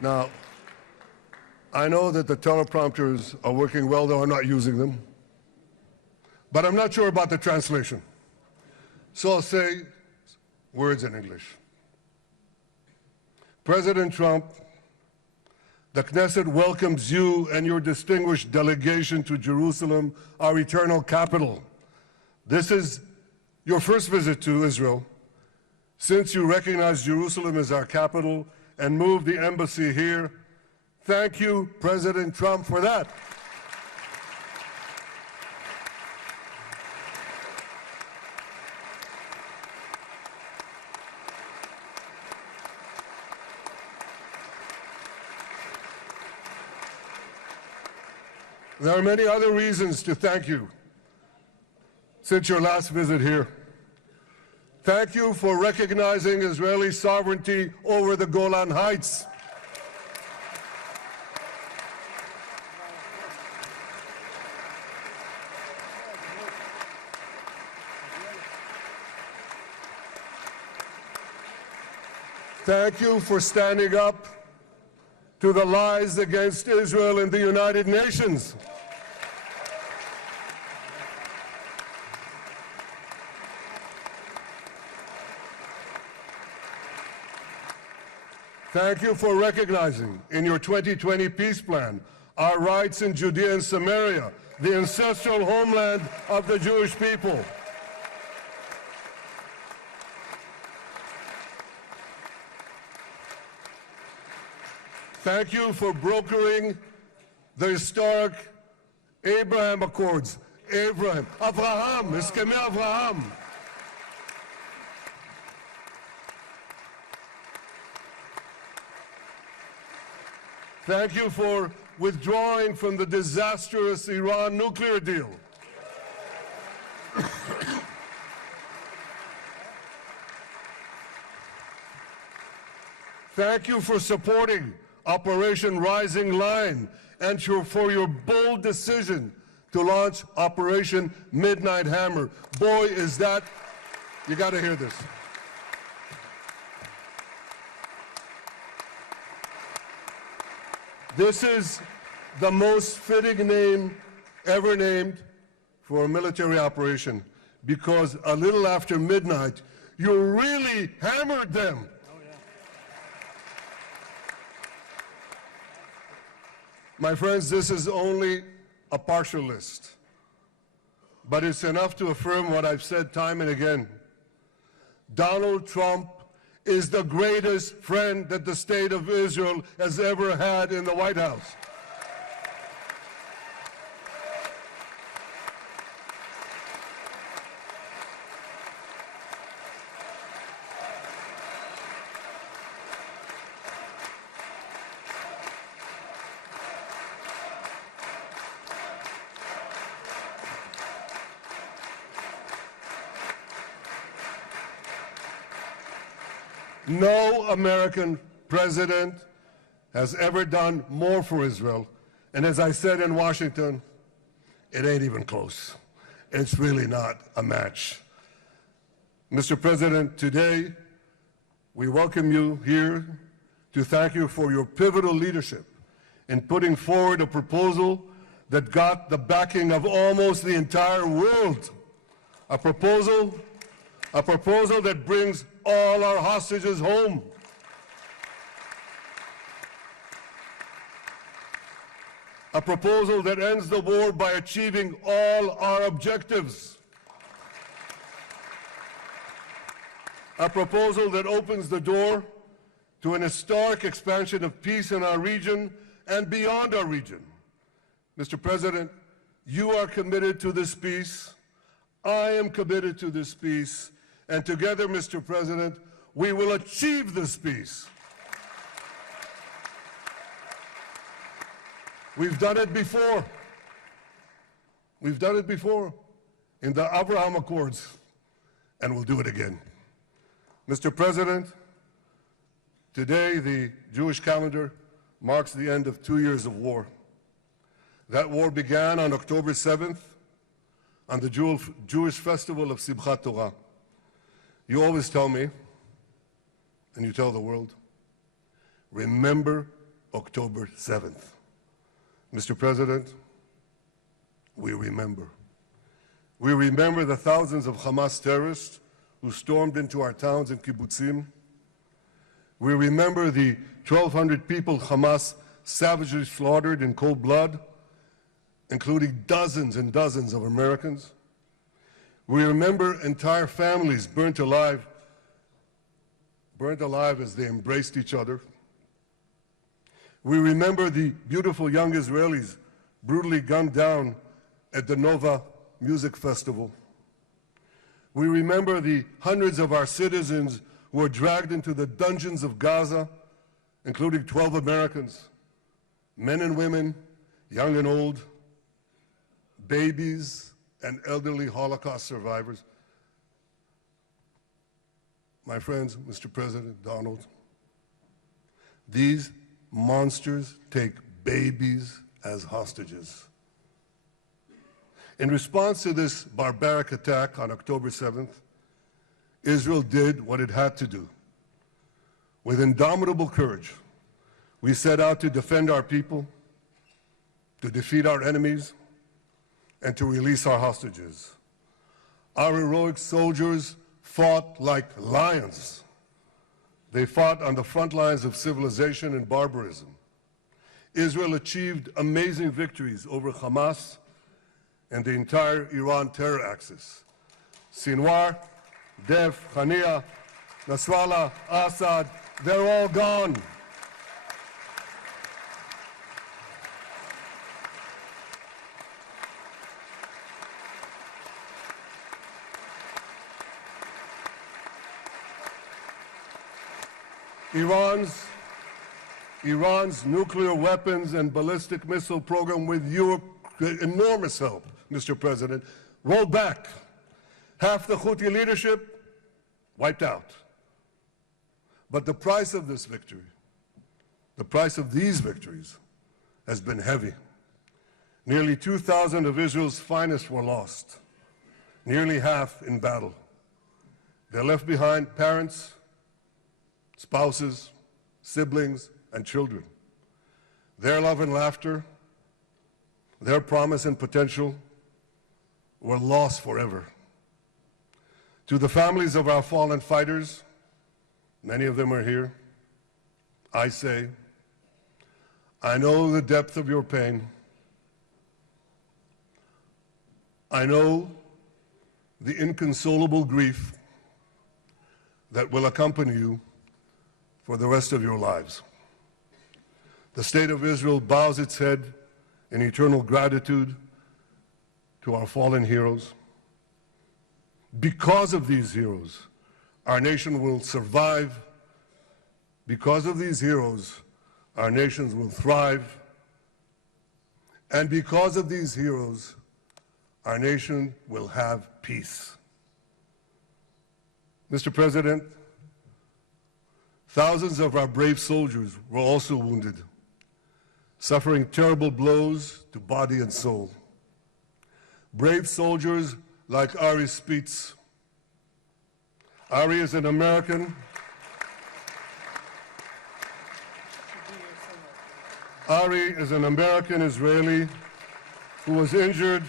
Now, I know that the teleprompters are working well, though I'm not using them. But I'm not sure about the translation. So I'll say words in English. President Trump, the Knesset welcomes you and your distinguished delegation to Jerusalem, our eternal capital. This is your first visit to Israel since you recognize Jerusalem as our capital and moved the embassy here. Thank you, President Trump, for that. There are many other reasons to thank you since your last visit here. Thank you for recognizing Israeli sovereignty over the Golan Heights. Thank you for standing up to the lies against Israel in the United Nations. Thank you for recognizing in your 2020 peace plan our rights in Judea and Samaria, the ancestral homeland of the Jewish people. Thank you for brokering the historic Abraham Accords. Abraham, Iskemei Avraham. Thank you for withdrawing from the disastrous Iran nuclear deal. Thank you for supporting Operation Rising Line and for your bold decision to launch Operation Midnight Hammer. Boy, is that, you got to hear this. This is the most fitting name ever named for a military operation, because a little after midnight, you really hammered them. My friends, this is only a partial list, but it's enough to affirm what I've said time and again. Donald Trump is the greatest friend that the state of Israel has ever had in the White House. No American president has ever done more for Israel. And as I said in Washington, it ain't even close. It's really not a match. Mr. President, today we welcome you here to thank you for your pivotal leadership in putting forward a proposal that got the backing of almost the entire world. A proposal that brings all our hostages home. A proposal that ends the war by achieving all our objectives. A proposal that opens the door to an historic expansion of peace in our region and beyond our region. Mr. President, you are committed to this peace. I am committed to this peace. And together, Mr. President, we will achieve this peace. We've done it before. We've done it before in the Abraham Accords, and we'll do it again. Mr. President, today the Jewish calendar marks the end of 2 years of war. That war began on October 7th, on the Jewish festival of Simchat Torah. You always tell me, and you tell the world, remember October 7th. Mr. President, we remember. We remember the thousands of Hamas terrorists who stormed into our towns and kibbutzim. We remember the 1,200 people Hamas savagely slaughtered in cold blood, including dozens and dozens of Americans. We remember entire families burnt alive as they embraced each other. We remember the beautiful young Israelis brutally gunned down at the Nova Music Festival. We remember the hundreds of our citizens who were dragged into the dungeons of Gaza, including 12 Americans, men and women, young and old, babies and elderly Holocaust survivors. My friends, Mr. President, Donald, these monsters take babies as hostages. In response to this barbaric attack on October 7th, Israel did what it had to do. With indomitable courage, we set out to defend our people, to defeat our enemies, and to release our hostages. Our heroic soldiers fought like lions. They fought on the front lines of civilization and barbarism. Israel achieved amazing victories over Hamas and the entire Iran terror axis. Sinwar, Def, Hania, Nasrallah, Assad, they're all gone. Iran's nuclear weapons and ballistic missile program, with your enormous help, Mr. President, rolled back. Half the Houthi leadership wiped out. But the price of this victory, the price of these victories, has been heavy. Nearly 2,000 of Israel's finest were lost, nearly half in battle. They left behind parents, spouses, siblings, and children. Their love and laughter, their promise and potential were lost forever. To the families of our fallen fighters, many of them are here, I say, I know the depth of your pain. I know the inconsolable grief that will accompany you for the rest of your lives. The State of Israel bows its head in eternal gratitude to our fallen heroes. Because of these heroes, our nation will survive. Because of these heroes, our nations will thrive. And because of these heroes, our nation will have peace. Mr. President, thousands of our brave soldiers were also wounded, suffering terrible blows to body and soul. Brave soldiers like Ari Spitz. Ari is an American. Ari is an American Israeli who was injured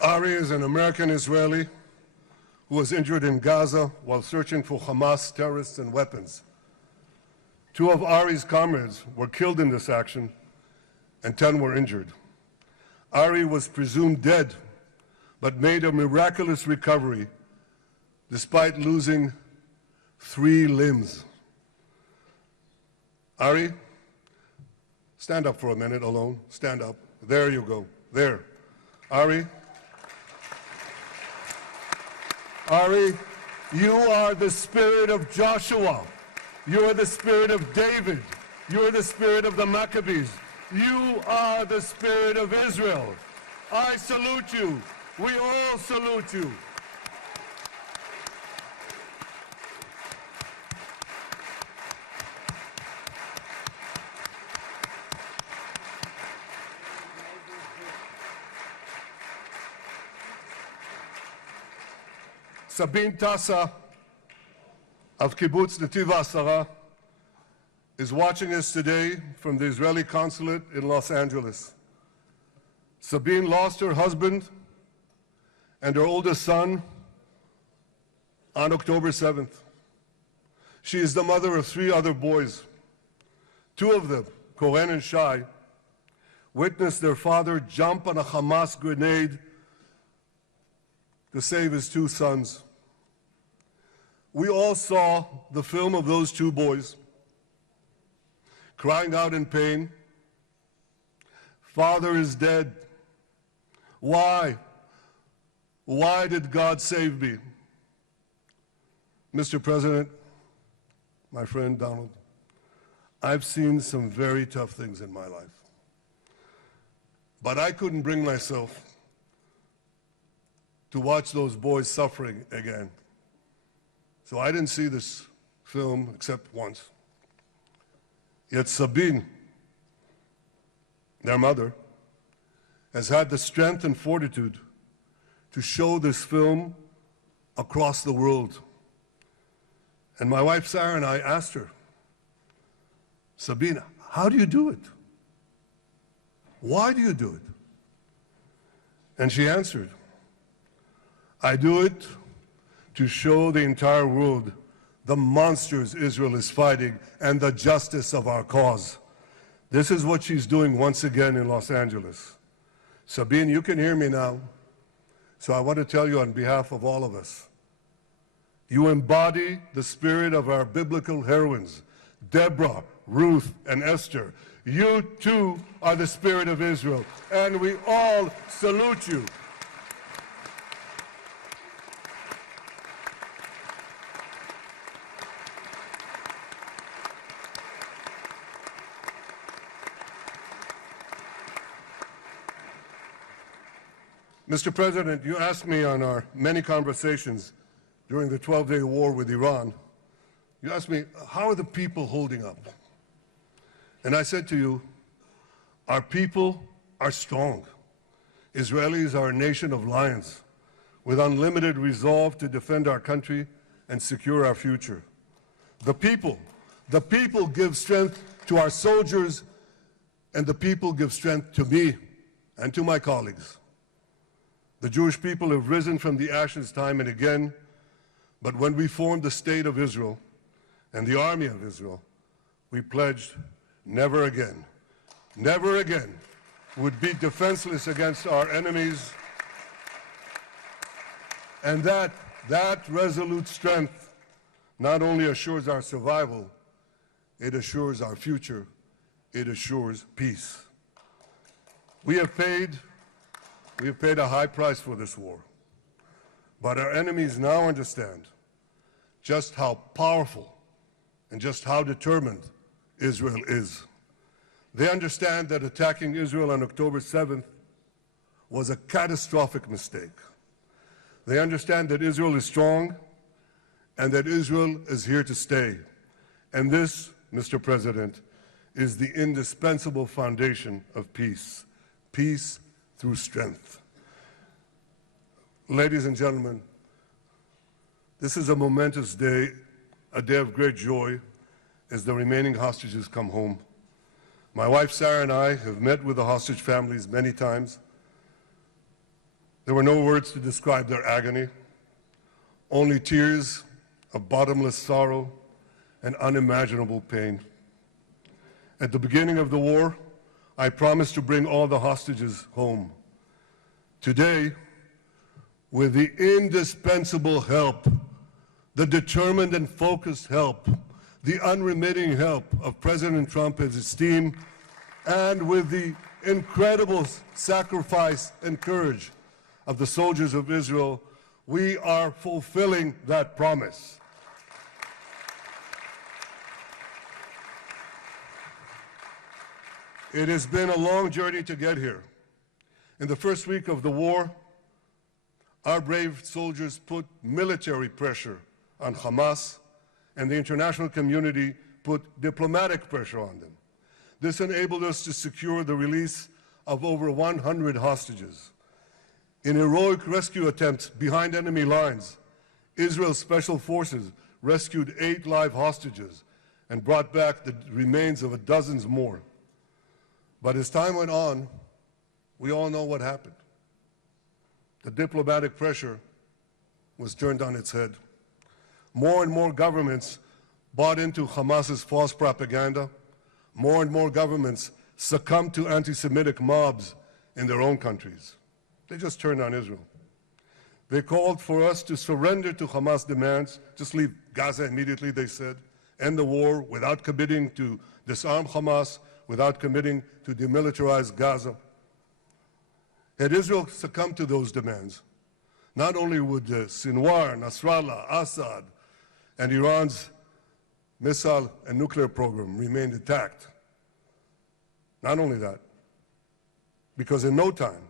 Ari is an American Israeli who was injured in Gaza while searching for Hamas terrorists and weapons. Two of Ari's comrades were killed in this action, and 10 were injured. Ari was presumed dead, but made a miraculous recovery despite losing 3 limbs. Ari, stand up for a minute alone. Stand up. There you go. There. Ari, you are the spirit of Joshua. You are the spirit of David. You're the spirit of the Maccabees. You are the spirit of Israel. I salute you. We all salute you. Sabine Tassa of Kibbutz Netiv HaAsara is watching us today from the Israeli consulate in Los Angeles. Sabine lost her husband and her oldest son on October 7th. She is the mother of 3 other boys. 2 of them, Koren and Shai, witnessed their father jump on a Hamas grenade to save his 2 sons. We all saw the film of those 2 boys crying out in pain, "Father is dead. Why? Why did God save me?" Mr. President, my friend Donald, I've seen some very tough things in my life. But I couldn't bring myself to watch those boys suffering again. So I didn't see this film except once. Yet Sabine, their mother, has had the strength and fortitude to show this film across the world. And my wife Sarah and I asked her, "Sabine, how do you do it? Why do you do it?" And she answered, "I do it to show the entire world the monsters Israel is fighting and the justice of our cause." This is what she's doing once again in Los Angeles. Sabine, you can hear me now, so I want to tell you on behalf of all of us, you embody the spirit of our biblical heroines, Deborah, Ruth, and Esther. You too are the spirit of Israel, and we all salute you. Mr. President, you asked me on our many conversations during the 12-day war with Iran, you asked me, how are the people holding up? And I said to you, our people are strong. Israelis are a nation of lions with unlimited resolve to defend our country and secure our future. The people give strength to our soldiers, and the people give strength to me and to my colleagues. The Jewish people have risen from the ashes time and again, but when we formed the State of Israel and the Army of Israel, we pledged never again would be defenseless against our enemies. And that resolute strength not only assures our survival, it assures our future, it assures peace. We have paid a high price for this war, but our enemies now understand just how powerful and just how determined Israel is. They understand that attacking Israel on October 7th was a catastrophic mistake. They understand that Israel is strong and that Israel is here to stay. And this, Mr. President, is the indispensable foundation of peace. Peace through strength. Ladies and gentlemen, this is a momentous day, a day of great joy as the remaining hostages come home. My wife Sarah and I have met with the hostage families many times. There were no words to describe their agony, only tears of bottomless sorrow and unimaginable pain. At the beginning of the war, I promised to bring all the hostages home. Today, with the indispensable help, the determined and focused help, the unremitting help of President Trump and his team, and with the incredible sacrifice and courage of the soldiers of Israel, we are fulfilling that promise. It has been a long journey to get here. In the first week of the war, our brave soldiers put military pressure on Hamas, and the international community put diplomatic pressure on them. This enabled us to secure the release of over 100 hostages. In heroic rescue attempts behind enemy lines, Israel's special forces rescued 8 live hostages and brought back the remains of dozens more. But as time went on, we all know what happened. The diplomatic pressure was turned on its head. More and more governments bought into Hamas's false propaganda. More and more governments succumbed to anti-Semitic mobs in their own countries. They just turned on Israel. They called for us to surrender to Hamas demands, just leave Gaza immediately, they said, end the war without committing to disarm Hamas, without committing to demilitarize Gaza. Had Israel succumbed to those demands, not only would Sinwar, Nasrallah, Assad, and Iran's missile and nuclear program remain intact. Not only that, because in no time,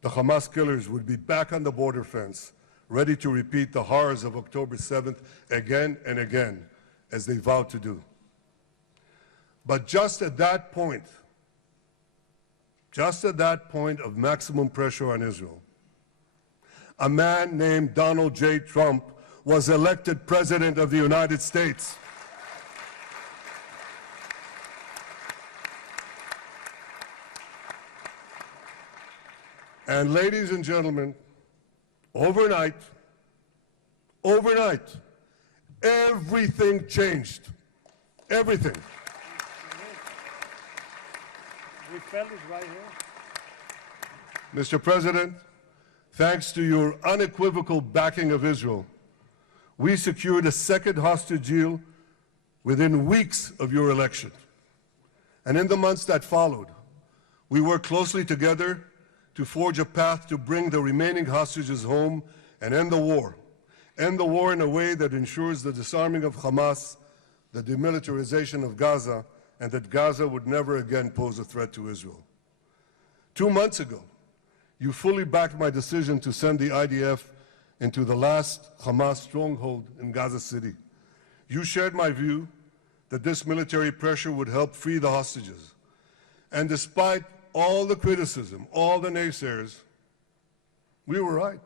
the Hamas killers would be back on the border fence, ready to repeat the horrors of October 7th again and again, as they vowed to do. But just at that point of maximum pressure on Israel, a man named Donald J. Trump was elected President of the United States. And ladies and gentlemen, overnight, everything changed. Everything. We felt it right here. Mr. President, thanks to your unequivocal backing of Israel, we secured a second hostage deal within weeks of your election. And in the months that followed, we worked closely together to forge a path to bring the remaining hostages home and end the war. End the war in a way that ensures the disarming of Hamas, the demilitarization of Gaza, and that Gaza would never again pose a threat to Israel. 2 months ago, you fully backed my decision to send the IDF into the last Hamas stronghold in Gaza City. You shared my view that this military pressure would help free the hostages. And despite all the criticism, all the naysayers, we were right.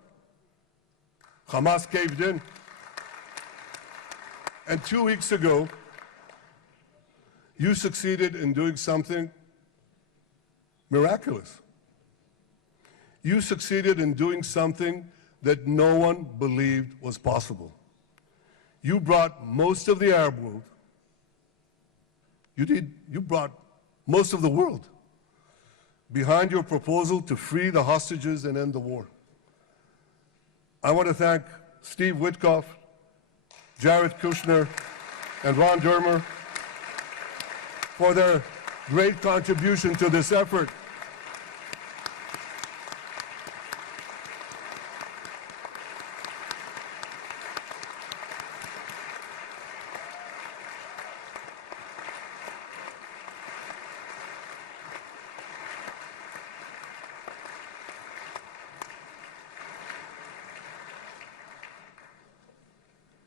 Hamas caved in. And 2 weeks ago, you succeeded in doing something miraculous. You succeeded in doing something that no one believed was possible. You brought most of the Arab world, you brought most of the world behind your proposal to free the hostages and end the war. I want to thank Steve Witkoff, Jared Kushner, and Ron Dermer for their great contribution to this effort.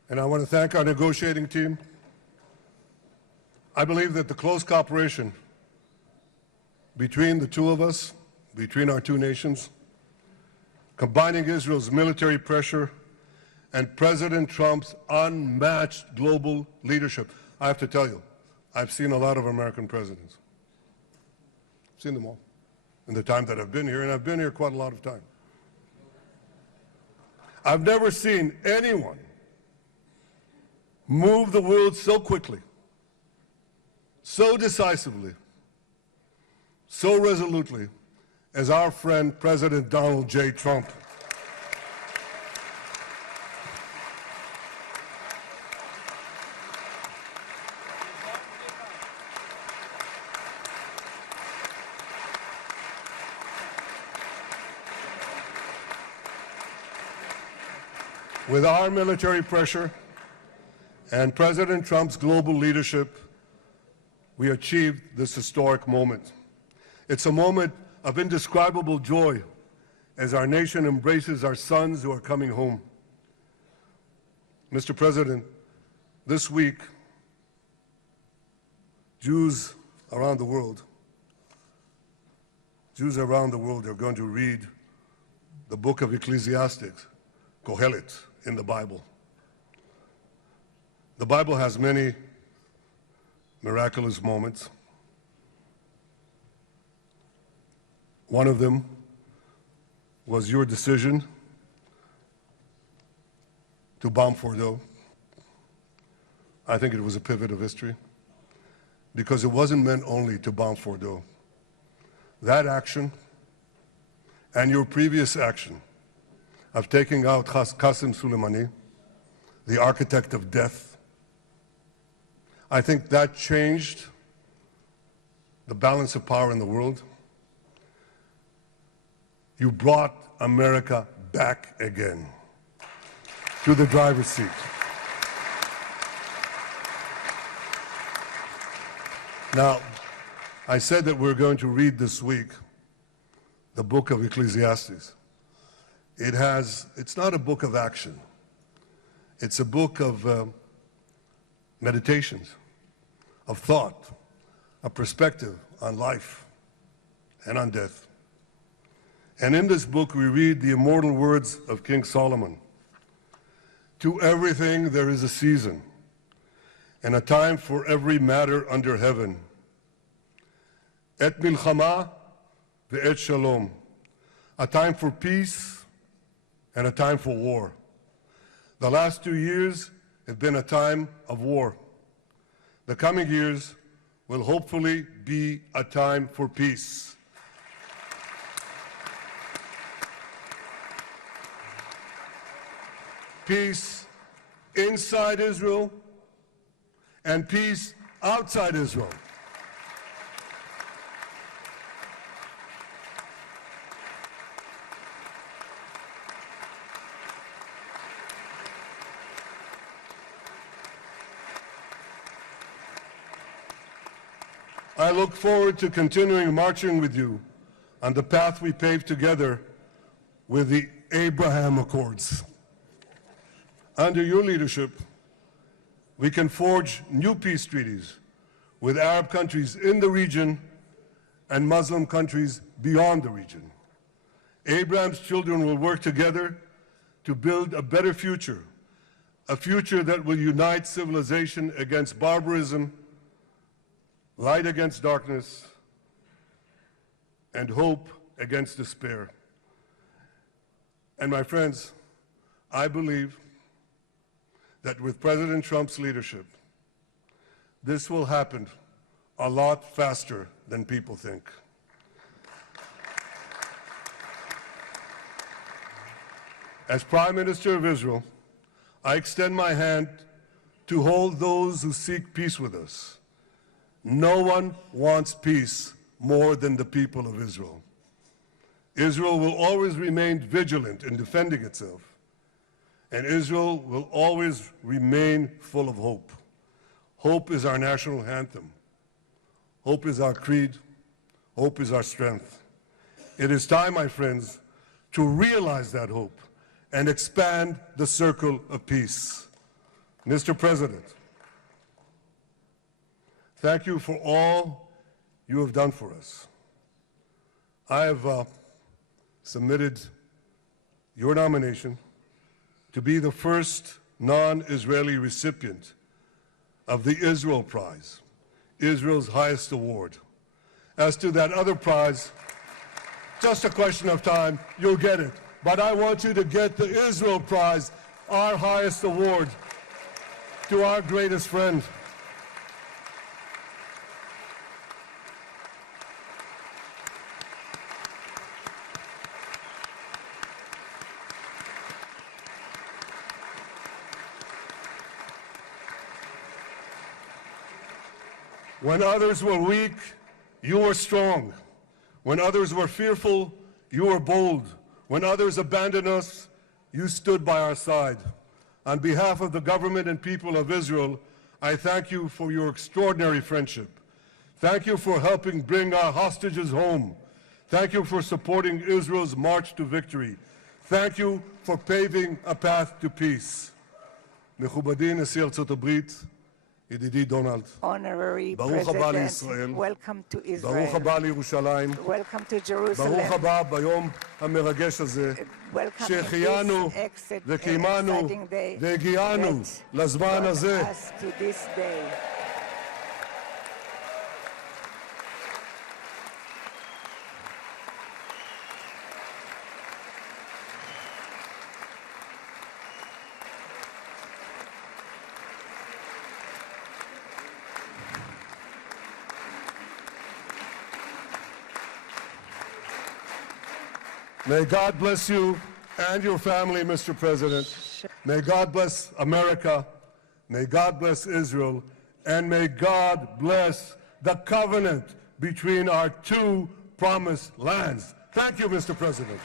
And I want to thank our negotiating team. I believe that the close cooperation between the two of us, between our two nations, combining Israel's military pressure and President Trump's unmatched global leadership. I have to tell you, I've seen a lot of American presidents. I've seen them all in the time that I've been here, and I've been here quite a lot of time. I've never seen anyone move the world so quickly, so decisively, so resolutely as our friend President Donald J. Trump. With our military pressure and President Trump's global leadership, we achieved this historic moment. It's a moment of indescribable joy as our nation embraces our sons who are coming home. Mr. President, this week, Jews around the world are going to read the book of Ecclesiastes, Kohelet, in the Bible. The Bible has many miraculous moments. One of them was your decision to bomb Fordo. I think it was a pivot of history because it wasn't meant only to bomb Fordo. That action and your previous action of taking out Qasem Soleimani, the architect of death, I think that changed the balance of power in the world. You brought America back again to the driver's seat. Now, I said that we're going to read this week the book of Ecclesiastes. It's not a book of action. It's a book of meditations, of thought, a perspective on life and on death. And in this book, we read the immortal words of King Solomon. To everything there is a season, and a time for every matter under heaven. Et milchama ve'et shalom. A time for peace and a time for war. The last 2 years have been a time of war. The coming years will hopefully be a time for peace. Peace inside Israel and peace outside Israel. I look forward to continuing marching with you on the path we paved together with the Abraham Accords. Under your leadership, we can forge new peace treaties with Arab countries in the region and Muslim countries beyond the region. Abraham's children will work together to build a better future, a future that will unite civilization against barbarism, light against darkness, and hope against despair. And my friends, I believe that with President Trump's leadership, this will happen a lot faster than people think. As Prime Minister of Israel, I extend my hand to hold those who seek peace with us. No one wants peace more than the people of Israel. Israel will always remain vigilant in defending itself, and Israel will always remain full of hope. Hope is our national anthem. Hope is our creed. Hope is our strength. It is time, my friends, to realize that hope and expand the circle of peace. Mr. President, thank you for all you have done for us. I have submitted your nomination to be the first non-Israeli recipient of the Israel Prize, Israel's highest award. As to that other prize, just a question of time, you'll get it. But I want you to get the Israel Prize, our highest award, to our greatest friend. When others were weak, you were strong. When others were fearful, you were bold. When others abandoned us, you stood by our side. On behalf of the government and people of Israel, I thank you for your extraordinary friendship Thank you for helping bring our hostages home. Thank you for supporting Israel's march to victory. Thank you for paving a path to peace. מכובדי נשיא ארצות הברית, ידידי דונלד, Honorary ברוך הבא President, לישראל, welcome to Israel. ברוך הבא לירושלים, Welcome to Jerusalem. ברוך הבא ביום המרגש הזה, Welcome in שהחיינו this וקיימנו exciting day והגיענו that לזמן brought הזה. us to this day. May God bless you and your family, Mr. President. May God bless America. May God bless Israel. And may God bless the covenant between our two promised lands. Thank you, Mr. President.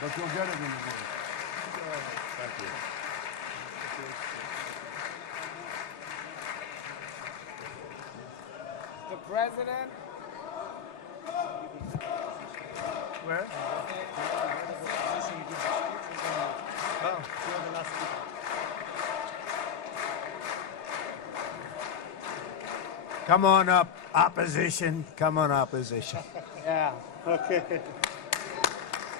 But you'll get it in the morning. Thank you. The president. Where? Oh, you're the last speaker. Come on up, opposition. Come on, opposition. Yeah, okay.